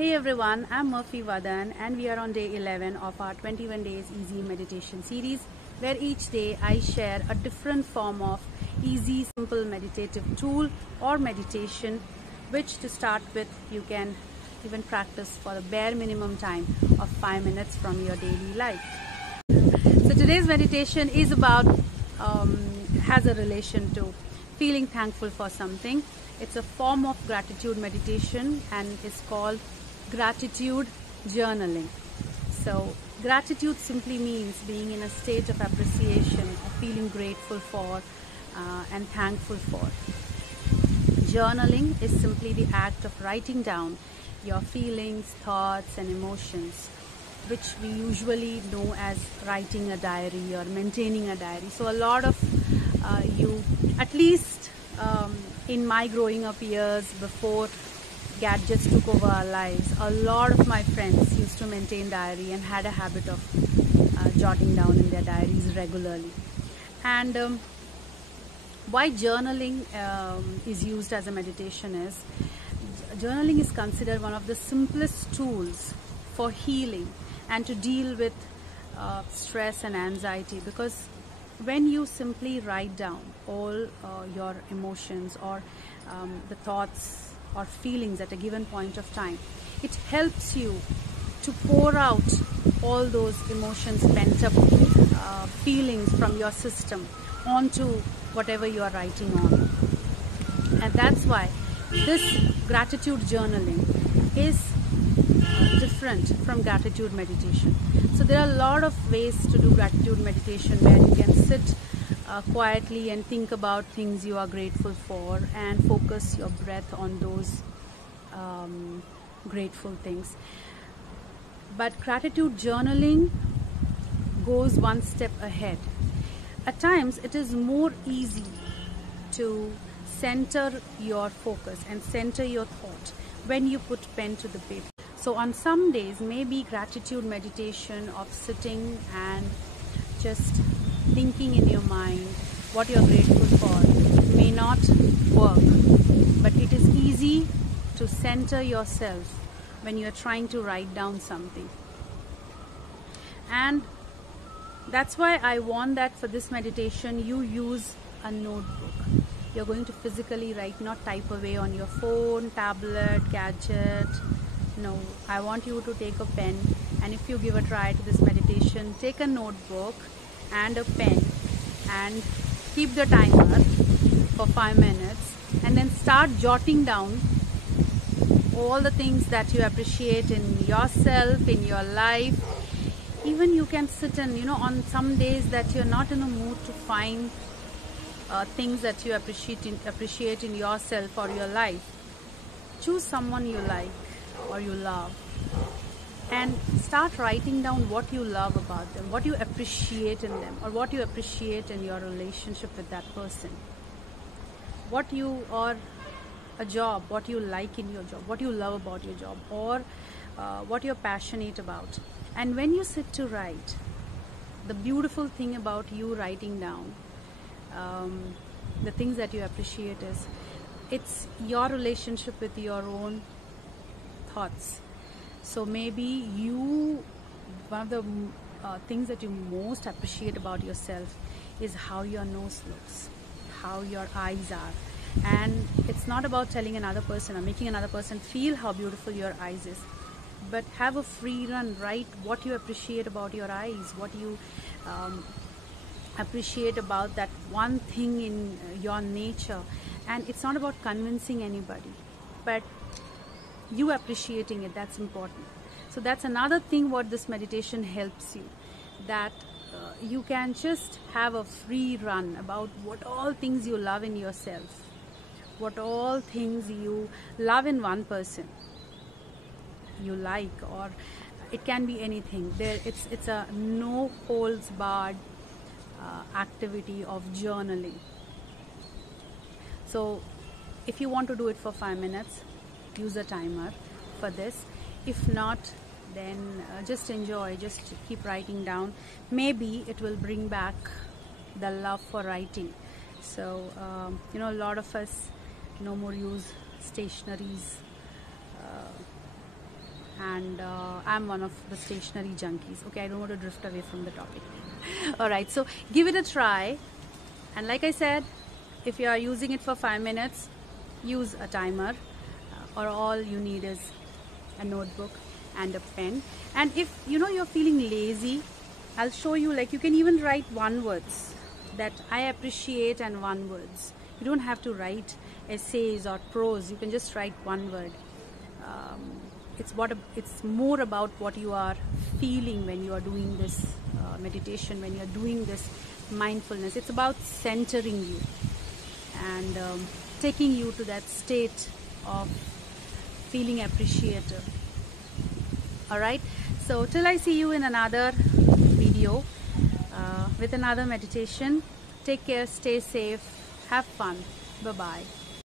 Hey everyone, I'm Murphy Vadan and we are on day 11 of our 21 days easy meditation series, where each day I share a different form of easy, simple meditative tool or meditation, which to start with you can even practice for the bare minimum time of 5 minutes from your daily life. So today's meditation is about, has a relation to feeling thankful for something. It's a form of gratitude meditation and it's called gratitude journaling. So gratitude simply means being in a state of appreciation, of feeling grateful for and thankful for. Journaling is simply the act of writing down your feelings, thoughts and emotions, which we usually know as writing a diary or maintaining a diary. So a lot of you, at least in my growing up years before gadgets took over our lives, a lot of my friends used to maintain diary and had a habit of jotting down in their diaries regularly. And why journaling is used as a meditation is, journaling is considered one of the simplest tools for healing and to deal with stress and anxiety, because when you simply write down all your emotions or the thoughts or feelings at a given point of time, it helps you to pour out all those emotions, pent up feelings from your system onto whatever you are writing on. And that's why this gratitude journaling is different from gratitude meditation. So there are a lot of ways to do gratitude meditation, where you can sit quietly and think about things you are grateful for and focus your breath on those grateful things. But gratitude journaling goes one step ahead. At times it is more easy to center your focus and center your thought when you put pen to the paper. So on some days, maybe gratitude meditation of sitting and just thinking in your mind what you're grateful for may not work, but it is easy to center yourself when you're trying to write down something. And that's why I want that for this meditation you use a notebook. You're going to physically write, not type away on your phone, tablet, gadget. No, I want you to take a pen, and if you give a try to this meditation, take a notebook and a pen and keep the timer for 5 minutes, and then start jotting down all the things that you appreciate in yourself, in your life. Even you can sit and, on some days that you're not in a mood to find things that you appreciate in yourself or your life, choose someone you like or you love and start writing down what you love about them, what you appreciate in them, or what you appreciate in your relationship with that person, what you, or a job, what you like in your job, what you love about your job, or what you're passionate about. And when you sit to write, the beautiful thing about you writing down the things that you appreciate is, it's your relationship with your own thoughts. So maybe one of the things that you most appreciate about yourself is how your nose looks, how your eyes are. And it's not about telling another person or making another person feel how beautiful your eyes is, but have a free run, write what you appreciate about your eyes, what you appreciate about that one thing in your nature. And it's not about convincing anybody, but you appreciating it, that's important. So that's another thing what this meditation helps you, that you can just have a free run about what all things you love in yourself, what all things you love in one person you like, or it can be anything. It's a no holds barred activity of journaling. So if you want to do it for 5 minutes, use a timer for this. If not, then just enjoy, just keep writing down. Maybe it will bring back the love for writing. So a lot of us no more use stationaries and I'm one of the stationery junkies. Okay, I don't want to drift away from the topic. Alright, so give it a try, and like I said, if you are using it for 5 minutes, use a timer, or all you need is a notebook and a pen. And if you're feeling lazy, I'll show you, like, you can even write one words that I appreciate, and one words. You don't have to write essays or prose, you can just write one word. It's more about what you are feeling when you are doing this meditation, when you are doing this mindfulness. It's about centering you and taking you to that state of feeling appreciative. Alright, so till I see you in another video with another meditation, take care, stay safe, have fun, bye bye.